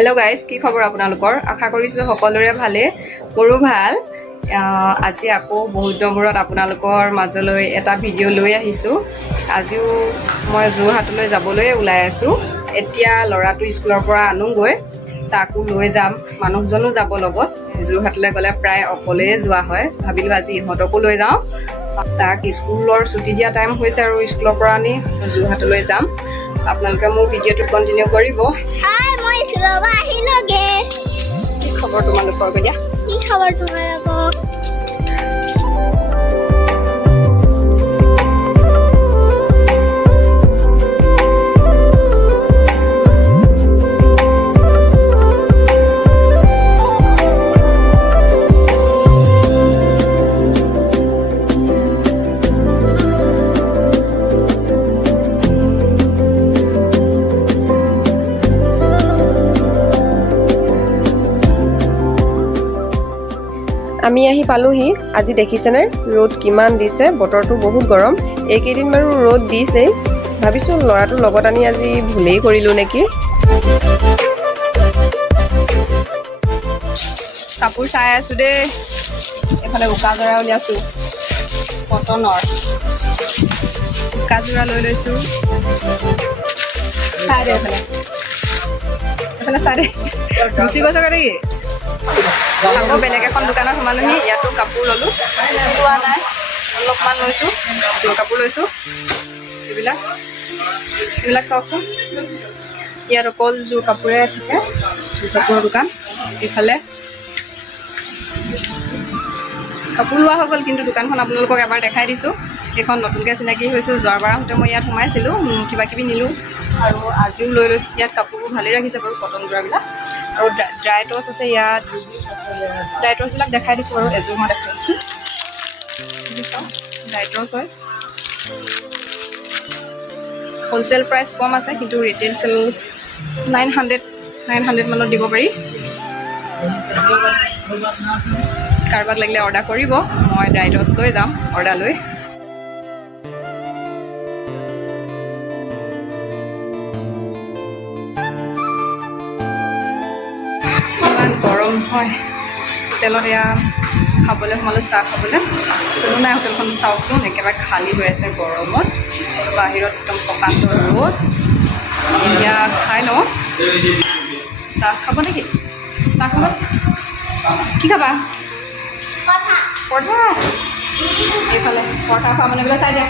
Hello guys की खबर আপোনালোকৰ আশা কৰিছো সকলোৰে ভালে মোৰো ভাল আজি আকৌ বহুত দিনৰ আপোনালোকৰ মাজলৈ এটা ভিডিঅ' লৈ আহিছো আজিও মই যোৰহাটলৈ যাবলৈ ওলাই আছো এতিয়া লৰাটো স্কুলৰ পৰা আনুগৈ তাকো লৈ যাম মানুহজনো যাব লগত যোৰহাটলৈ গলে প্ৰায় অকলে যোৱা হয় ভাবিলো আজি ইহঁতকো লৈ যাওঁ তাক স্কুলৰ ছুটি দিয়া টাইম হৈছে আৰু স্কুলৰ পৰা আনি যোৰহাটলৈ যাম আপোনালোকে মোৰ ভিডিঅ'টো কন্টিনিউ কৰিব হাই মই স্কুলৰপৰা আহিলোগে কি খবৰ তোমালোকৰ গয়া কি খবৰ তোমালোকৰ আমি আহি পালোহি আজি দেখিছেনে ৰ'দ কিমান দিছে বতৰটো বহুত গৰম এইকেইদিন বাৰু ৰ'দ দিছে ভাবিছো লৰাটো লগত আনি আজি ভুলেই কৰিলো নেকি কাপোৰ চাই আছো দে এফালে উকাজৰা উলিয়াছো কটনৰ উকাজৰা লৈ লৈছো চাই দে এফালে চাই দে গুচি গৈছে নেকি আকৌ বেলেগ এখন দোকানত সোমালোহি ইয়াতো কাপোৰ ল'লো লোৱা নাই অলপমান লৈছোঁ যোৰ কাপোৰ লৈছোঁ এইবিলাক চাওকচোন ইয়াত অকল যোৰ কাপোৰে থাকে যোৰ কাপোৰৰ দোকান ইফালে কাপোৰ লোৱা হৈ গ'ল কিন্তু দোকানখন আপোনালোকক এবাৰ দেখাই দিছোঁ এইখন নতুনকৈ চিনাকি হৈছোঁ যোৱাবাৰ আহোঁতে মই ইয়াত সোমাইছিলোঁ কিবা কিবি নিলোঁ আৰু আজিও লৈ লৈছোঁ ইয়াত কাপোৰবোৰ ভালেই ৰাখিছে বাৰু কটন যোৰাবিলাক আৰু ড্ৰাই টচ আছে ইয়াত ড্ৰাই টচবিলাক দেখাই দিছোঁ বাৰু এযোৰ মই দেখাই দিছোঁ ড্ৰাই টচ হয় হ'লচেল প্ৰাইচ কম আছে কিন্তু ৰিটেইল চেল 900 মানত দিব পাৰি কাৰোবাক লাগিলে অৰ্ডাৰ কৰিব মই ড্ৰাই টচ লৈ যাম অৰ্ডাৰ লৈ ইমান গৰম হয় হোটেলত এয়া খাবলৈ সোমালোঁ চাহ খাবলৈ কোনো নাই হোটেলখন চাওকচোন একেবাৰে খালী হৈ আছে গৰমত বাহিৰত একদম প্ৰকাণ্ড ৰ'দ এতিয়া খাই লওঁ চাহ খাব নেকি চাহ খাব কি খাবা পৰঠা এইফালে পৰঠা খোৱা মানুহবিলাক চাই দিয়া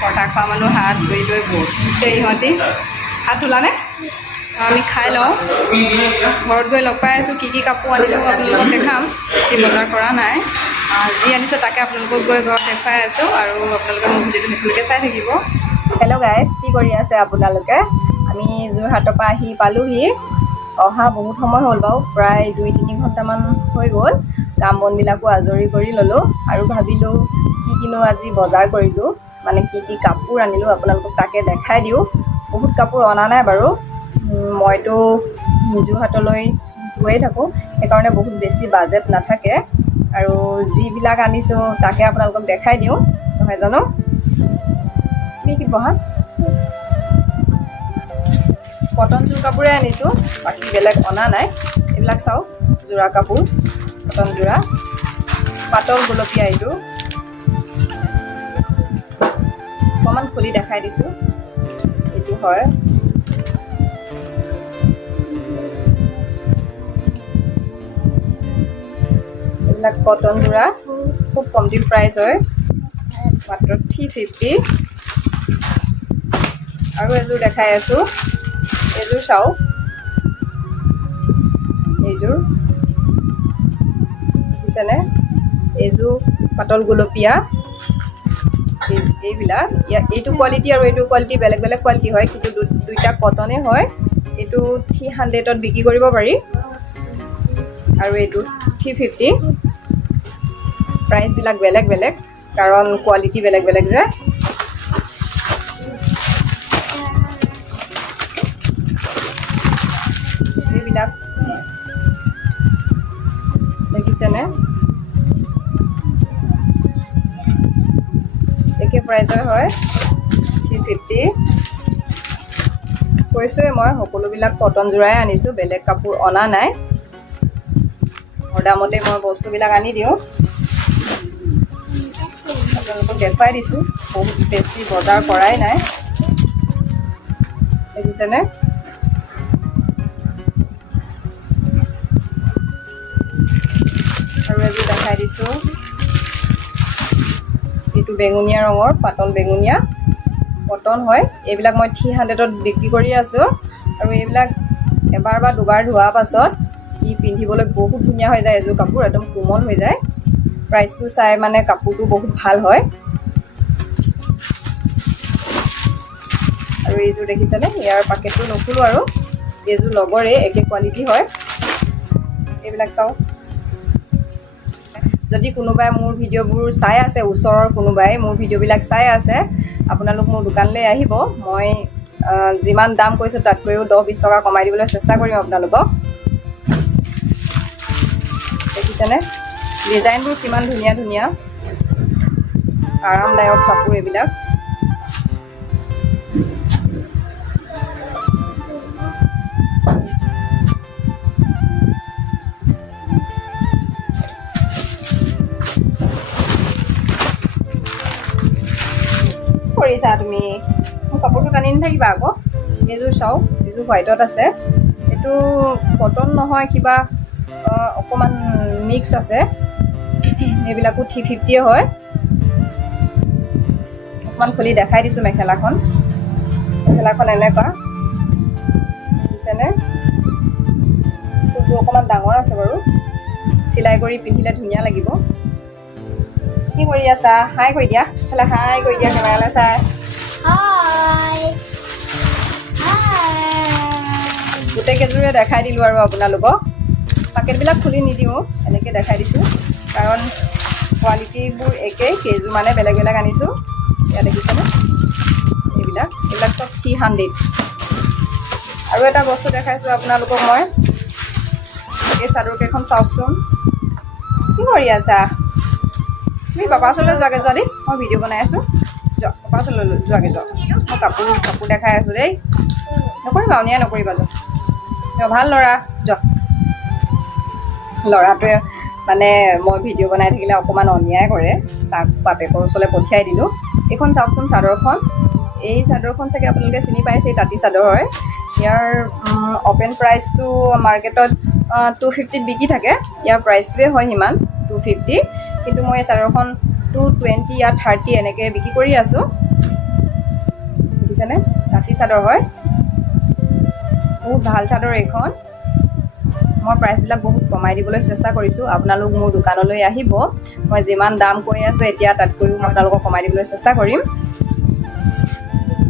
পৰঠা খোৱা মানুহ হাত ধুই লৈ বহুতে ইহঁতি হাত ধুলানে আমি খাই লওঁ ঘৰত গৈ লগ পাই আছোঁ কি কাপোৰ আনিলোঁ আপোনালোকক দেখাম বেছি বজাৰ কৰা নাই যি আনিছোঁ তাকে আপোনালোকক গৈ ঘৰত দেখুৱাই আছোঁ আৰু আপোনালোকে মোৰ ভিডিঅ'টো শেষলৈকে চাই থাকিব হেল্ল' গাইজ কি কৰি আছে আপোনালোকে আমি যোৰহাটৰ পৰা আহি পালোহি অহা বহুত সময় হ'ল বাৰু প্ৰায় 2-3 ঘণ্টামান হৈ গ'ল কাম বনবিলাকো আজৰি কৰি ল'লোঁ আৰু ভাবিলোঁ কি কিনো আজি বজাৰ কৰিলোঁ মানে কি কাপোৰ আনিলোঁ আপোনালোকক তাকে দেখাই দিওঁ বহুত কাপোৰ অনা নাই বাৰু মইতো যোৰহাটলৈ গৈয়ে থাকোঁ সেইকাৰণে বহুত বেছি বাজেট নাথাকে আৰু যিবিলাক আনিছোঁ তাকে আপোনালোকক দেখাই দিওঁ নহয় জানো তুমি কি পঢ়া কটন যোৰ কাপোৰে আনিছোঁ বাকী বেলেগ অনা নাই এইবিলাক চাওক যোৰা কাপোৰ কটন যোৰা পাতল গুলপীয়া এইটো অকণমান খুলি দেখাই দিছোঁ এইটো হয় এইবিলাক কটন যোৰা খুব কমটি প্ৰাইচ হয় মাত্ৰ 350 আৰু এযোৰ দেখাই আছোঁ এইযোৰ চাওক এইযোৰ দেখিছেনে এইযোৰ পাতল গুলপীয়া এইবিলাক এইটো কোৱালিটি আৰু এইটো কোৱালিটি বেলেগ বেলেগ কোৱালিটি হয় কিন্তু দুইটা কটনে হয় এইটো 300ত বিক্ৰী কৰিব পাৰি আৰু এইটো 350 প্ৰাইচবিলাক বেলেগ বেলেগ কাৰণ কোৱালিটি বেলেগ বেলেগ যে এইবিলাক দেখিছেনে একে প্ৰাইচৰ হয় 350 কৈছোৱে মই সকলোবিলাক কটন যোৰাই আনিছোঁ, বেলেগ কাপোৰ অনা নাই। মোৰ দামতে মই বস্তুবিলাক আনি দিওঁ, আপোনালোকক দেখুৱাই দিছোঁ। বহুত বেছি বজাৰ কৰাই নাই, দেখিছেনে? আৰু এযোৰ দেখাই দিছোঁ, এইটো বেঙুনীয়া ৰঙৰ, পাতল বেঙুনীয়া, কটন হয়। এইবিলাক মই 300ত বিক্ৰী কৰি আছোঁ। আৰু এইবিলাক এবাৰ বা দুবাৰ ধোৱাৰ পাছত ই পিন্ধিবলৈ বহুত ধুনীয়া হৈ যায়। এযোৰ কাপোৰ একদম কোমল হৈ যায়। প্ৰাইচটো চাই মানে কাপোৰটো বহুত ভাল হয়। আৰু এইযোৰ দেখিছেনে? ইয়াৰ পাকেটটো নুখুলোঁ আৰু এইযোৰ লগৰে একে কোৱালিটি হয়। এইবিলাক চাওক, যদি কোনোবাই মোৰ ভিডিঅ'বোৰ চাই আছে, ওচৰৰ কোনোবাই মোৰ ভিডিঅ'বিলাক চাই আছে, আপোনালোক মোৰ দোকানলৈ আহিব। মই যিমান দাম কৈছোঁ তাতকৈও 10-20 টকা কমাই দিবলৈ চেষ্টা কৰিম আপোনালোকক। দেখিছেনে? ডিজাইনবোৰ কিমান ধুনীয়া ধুনীয়া, আৰামদায়ক কাপোৰ এইবিলাক। কৰিছা তুমি? মোৰ কাপোৰটো টানি নাথাকিবা আকৌ। এইযোৰ চাওক, এইযোৰ হোৱাইটত আছে। এইটো কটন নহয়, কিবা অকণমান মিক্স আছে। এইবিলাকো 350 হয়। অকণমান খুলি দেখাই দিছোঁ মেখেলাখন। মেখেলাখন এনেকুৱা, দেখিছেনে? ফুলটো অকণমান ডাঙৰ আছে বাৰু, চিলাই কৰি পিন্ধিলে ধুনীয়া লাগিব। কি কৰি আছা? হাই কৰি দিয়া, এইফালে হাই কৰি দিয়া কেমেৰালৈ চাই। হাই গোটেই কেইযোৰে দেখাই দিলোঁ আৰু আপোনালোকক। পাকেটবিলাক খুলি নিদিওঁ, এনেকৈ দেখাই দিছোঁ, কাৰণ কোৱালিটিবোৰ একেই। কেইযোৰ মানে বেলেগ বেলেগ আনিছোঁ। ইয়াত দেখিছেনে? এইবিলাক চব 300। আৰু এটা বস্তু দেখাইছোঁ আপোনালোকক মই। এই চাদৰকেইখন চাওকচোন। কি কৰি আছা? তুমি পাপা ওচৰলৈ যোৱাগৈ যোৱা দেই, মই ভিডিঅ' বনাই আছোঁ। যোৱা, পাপা ওচৰলৈ যোৱাগৈ যোৱা। মই কাপোৰ দেখাই আছোঁ দেই। নকৰিবা, অন্যায় নকৰিবা। যোৱা, ভাল ল'ৰা, যোৱা। ল'ৰাটোৱে মানে মই ভিডিঅ' বনাই থাকিলে অকণমান অন্যায় কৰে, তাক বাপেকৰ ওচৰলৈ পঠিয়াই দিলোঁ। এইখন চাওকচোন চাদৰখন। এই চাদৰখন চাগে আপোনালোকে চিনি পাইছে, তাঁতী চাদৰ হয়। ইয়াৰ অপেন প্ৰাইচটো মাৰ্কেটত 250ত বিকি থাকে। ইয়াৰ প্ৰাইচটোৱে হয় সিমান, 250। কিন্তু মই এই চাদৰখন 220 ইয়াত 30 এনেকৈ বিক্ৰী কৰি আছোঁ। দেখিছেনে? তাঁতী চাদৰ হয়, বহুত ভাল চাদৰ এইখন। মই প্ৰাইচবিলাক বহুত কমাই দিবলৈ চেষ্টা কৰিছোঁ। আপোনালোক মোৰ দোকানলৈ আহিব। মই যিমান দাম কৈ আছোঁ এতিয়া, তাতকৈও মই আপোনালোকক কমাই দিবলৈ চেষ্টা কৰিম।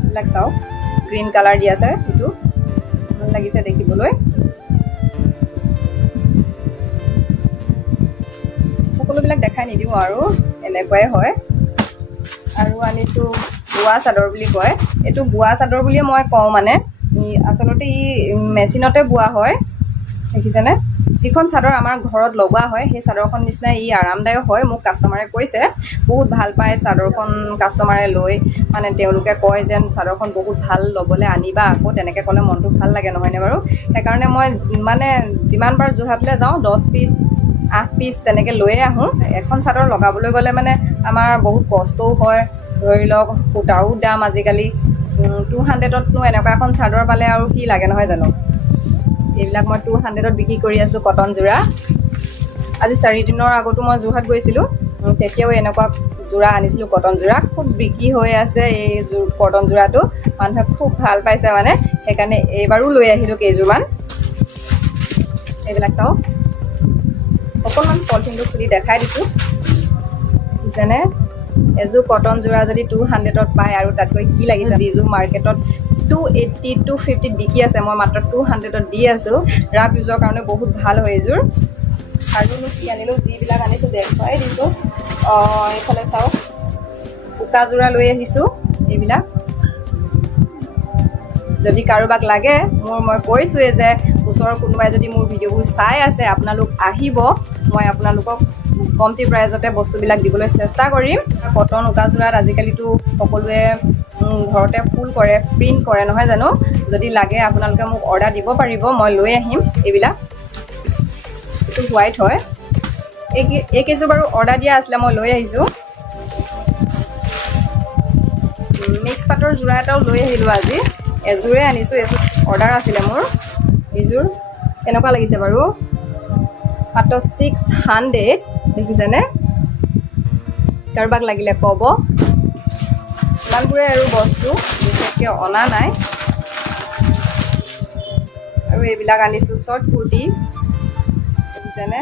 এইবিলাক চাওক, গ্ৰীণ কালাৰ দি আছে, সেইটো ভাল লাগিছে দেখিবলৈ। সকলোবিলাক দেখাই নিদিওঁ আৰু এনেকুৱাই হয়। আৰু আনিছোঁ বোৱা চাদৰ বুলি কয়। এইটো বোৱা চাদৰ বুলিয়ে মই কওঁ, মানে আচলতে ই মেচিনতে বোৱা হয়। দেখিছেনে? যিখন চাদৰ আমাৰ ঘৰত লগোৱা হয়, সেই চাদৰখন নিচিনা ই আৰামদায়ক হয়। মোক কাষ্টমাৰে কৈছে, বহুত ভাল পায় চাদৰখন কাষ্টমাৰে লৈ। মানে তেওঁলোকে কয় যেন চাদৰখন বহুত ভাল, ল'বলৈ আনিবা আকৌ, তেনেকৈ ক'লে মনটো ভাল লাগে, নহয়নে বাৰু? সেইকাৰণে মই মানে যিমানবাৰ যোৰহাটলৈ যাওঁ 10 পিচ 8 পিচ তেনেকৈ লৈয়ে আহোঁ। এখন চাদৰ লগাবলৈ গ'লে মানে আমাৰ বহুত কষ্টও হয়। ধৰি লওক, সূতাও দাম আজিকালি। 200তনো এনেকুৱা এখন চাদৰ পালে আৰু কি লাগে, নহয় জানো? এইবিলাক মই 200ত বিক্ৰী কৰি আছোঁ, কটন যোৰা। আজি 4 দিনৰ আগতো মই যোৰহাট গৈছিলোঁ, তেতিয়াও এনেকুৱা যোৰা আনিছিলোঁ, কটন যোৰা। খুব বিক্ৰী হৈ আছে এই কটন যোৰাটো, মানুহে খুব ভাল পাইছে মানে। সেইকাৰণে এইবাৰো লৈ আহিলোঁ কেইযোৰমান। এইবিলাক চাওক, অকণমান পলিথিনটো খুলি দেখাই দিছোঁ, দেখিছেনে? এযোৰ কটন যোৰা যদি 200ত পায় আৰু তাতকৈ কি লাগিছে? যিযোৰ মাৰ্কেটত 280 250ত বিকি আছে, মই মাত্ৰ 200ত দি আছোঁ। ৰাফ ইউজৰ কাৰণে বহুত ভাল হয় এইযোৰ। আৰুনো কি আনিলোঁ? যিবিলাক আনিছোঁ দেখুৱাই দিছোঁ। এইফালে চাওক, উকা যোৰা লৈ আহিছোঁ। এইবিলাক যদি কাৰোবাক লাগে, মই কৈছোঁৱে যে ওচৰৰ কোনোবাই যদি মোৰ ভিডিঅ'বোৰ চাই আছে, আপোনালোক আহিব। মই আপোনালোকক কমটি প্ৰাইজতে বস্তুবিলাক দিবলৈ চেষ্টা কৰিম। কটন উকা যোৰাত আজিকালিতো সকলোৱে ঘৰতে ফুল কৰে, প্ৰিণ্ট কৰে নহয় জানো। যদি লাগে আপোনালোকে মোক অৰ্ডাৰ দিব পাৰিব, মই লৈ আহিম এইবিলাক। এইটো হোৱাইট হয়। এইকেইযোৰ বাৰু অৰ্ডাৰ দিয়া আছিলে, মই লৈ আহিছোঁ। মিক্স পাটৰ যোৰা এটাও লৈ আহিলোঁ আজি। এযোৰে আনিছোঁ, এযোৰ অৰ্ডাৰ আছিলে মোৰ। এইযোৰ কেনেকুৱা লাগিছে বাৰু? মাত্ৰ 600, দেখিছেনে? কাৰোবাক লাগিলে ক'ব। ইমানবোৰে আৰু বস্তু বিশেষকৈ অনা নাই। আৰু এইবিলাক আনিছোঁ শ্বৰ্ট কুৰ্তি, দেখিছেনে?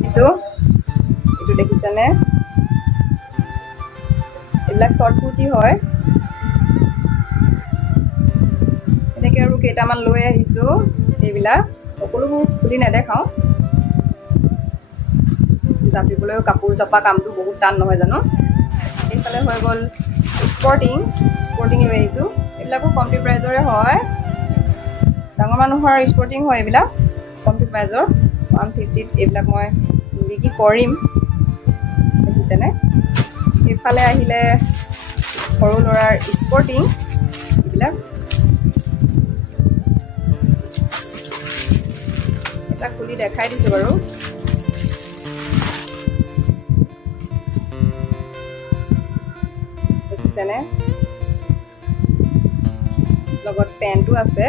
দিছোঁ, এইটো দেখিছেনে? এইবিলাক শ্বৰ্ট কুৰ্তি হয়। এনেকৈ আৰু কেইটামান লৈ আহিছোঁ। এইবিলাক সকলোবোৰ খুলি নেদেখাওঁ, জাপিবলৈও কাপোৰ জপা কামটো বহুত টান নহয় জানো। এইফালে হৈ গ'ল স্পৰ্টিং লৈ আহিছোঁ। এইবিলাকো কমটি প্ৰাইজৰে হয়, ডাঙৰ মানুহৰ স্পৰ্টিং হয় এইবিলাক, কমটি প্ৰাইজৰ 150ত এইবিলাক মই বিক্ৰী কৰিম, দেখিছেনে? এইফালে আহিলে সৰু ল'ৰাৰ স্পৰ্টিং, এইবিলাক খুলি দেখাই দিছোঁ বাৰু। দেখিছেনে? লগত পেণ্টো আছে।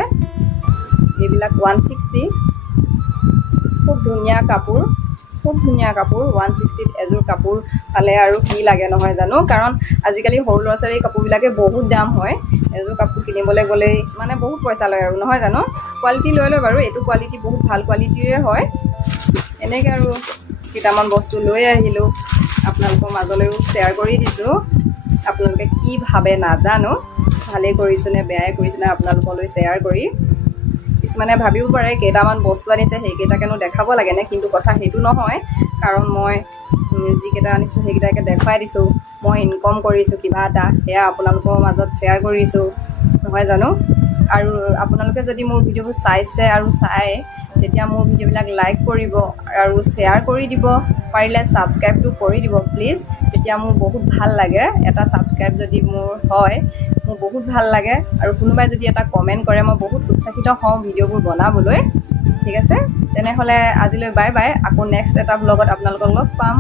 এইবিলাক 160, খুব ধুনীয়া কাপোৰ, 160ত এযোৰ কাপোৰ পালে আৰু কি লাগে নহয় জানো। কাৰণ আজিকালি সৰু ল'ৰা ছোৱালীৰ কাপোৰবিলাকে বহুত দাম হয়। এযোৰ কাপোৰ কিনিবলৈ গ'লেই মানে বহুত পইচা লয় আৰু নহয় জানো। কোৱালিটি লৈ লয় বাৰু, এইটো কোৱালিটি বহুত ভাল কোৱালিটিৰে হয়। এনেকৈ আৰু কেইটামান বস্তু লৈ আহিলোঁ, আপোনালোকৰ মাজলৈও শ্বেয়াৰ কৰি দিছোঁ। আপোনালোকে কি ভাবে নাজানো, ভালেই কৰিছোঁ নে বেয়াই কৰিছোঁ নে আপোনালোকলৈ শ্বেয়াৰ কৰি। কিছুমানে ভাবিব পাৰে কেইটামান বস্তু আনিছে সেইকেইটাকেনো দেখাব লাগেনে, কিন্তু কথা সেইটো নহয়। কাৰণ মই যিকেইটা আনিছোঁ সেইকেইটাকে দেখুৱাই দিছোঁ। মই ইনকম কৰিছোঁ কিবা এটা, সেয়া আপোনালোকৰ মাজত শ্বেয়াৰ কৰিছোঁ নহয় জানো। আৰু আপোনালোকে যদি মোৰ ভিডিঅ'বোৰ চাইছে আৰু চাই, তেতিয়া মোৰ ভিডিঅ'বিলাক লাইক কৰিব আৰু শ্বেয়াৰ কৰি দিব, পাৰিলে ছাবস্ক্ৰাইবটো কৰি দিব প্লিজ। তেতিয়া মোৰ বহুত ভাল লাগে, এটা ছাবস্ক্ৰাইব যদি মোৰ হয় মোৰ বহুত ভাল লাগে। আৰু কোনোবাই যদি এটা কমেণ্ট কৰে মই বহুত উৎসাহিত হওঁ ভিডিঅ'বোৰ বনাবলৈ। ঠিক আছে, তেনেহ'লে আজিলৈ বাই বাই। আকৌ নেক্সট এটা ব্লগত আপোনালোকক লগ পাম।